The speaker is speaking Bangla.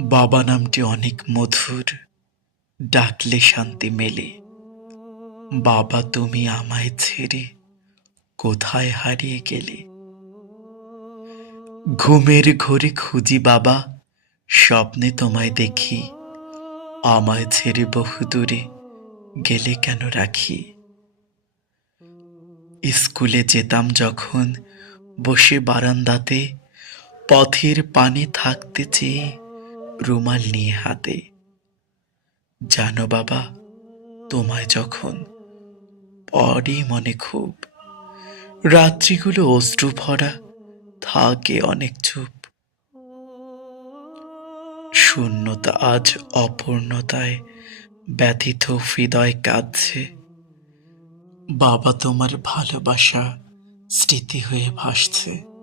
বাবা নামটি অনেক মধুর, ডাকলে শান্তি মেলে। বাবা তুমি আমায় ছেড়ে কোথায় হারিয়ে গেলে? ঘুমের ঘোরে খুঁজি বাবা, স্বপ্নে তোমায় দেখি। আমায় ছেড়ে বহু দূরে গেলে কেন রাখি? স্কুলে যেতাম যখন বসে বারান্দাতে, পথের পানে থাকতে চেয়ে রুমাল নিয়ে হাতে। জানো বাবা, তোমায় যখন পড়ে মনে খুব, রাত্রিগুলো অশ্রু ভরা থাকে অনেক চুপ। শূন্যতা আজ অপূর্ণতায় ব্যথিত হৃদয় কাঁদছে। বাবা তোমার ভালোবাসা স্মৃতি হয়ে ভাসছে।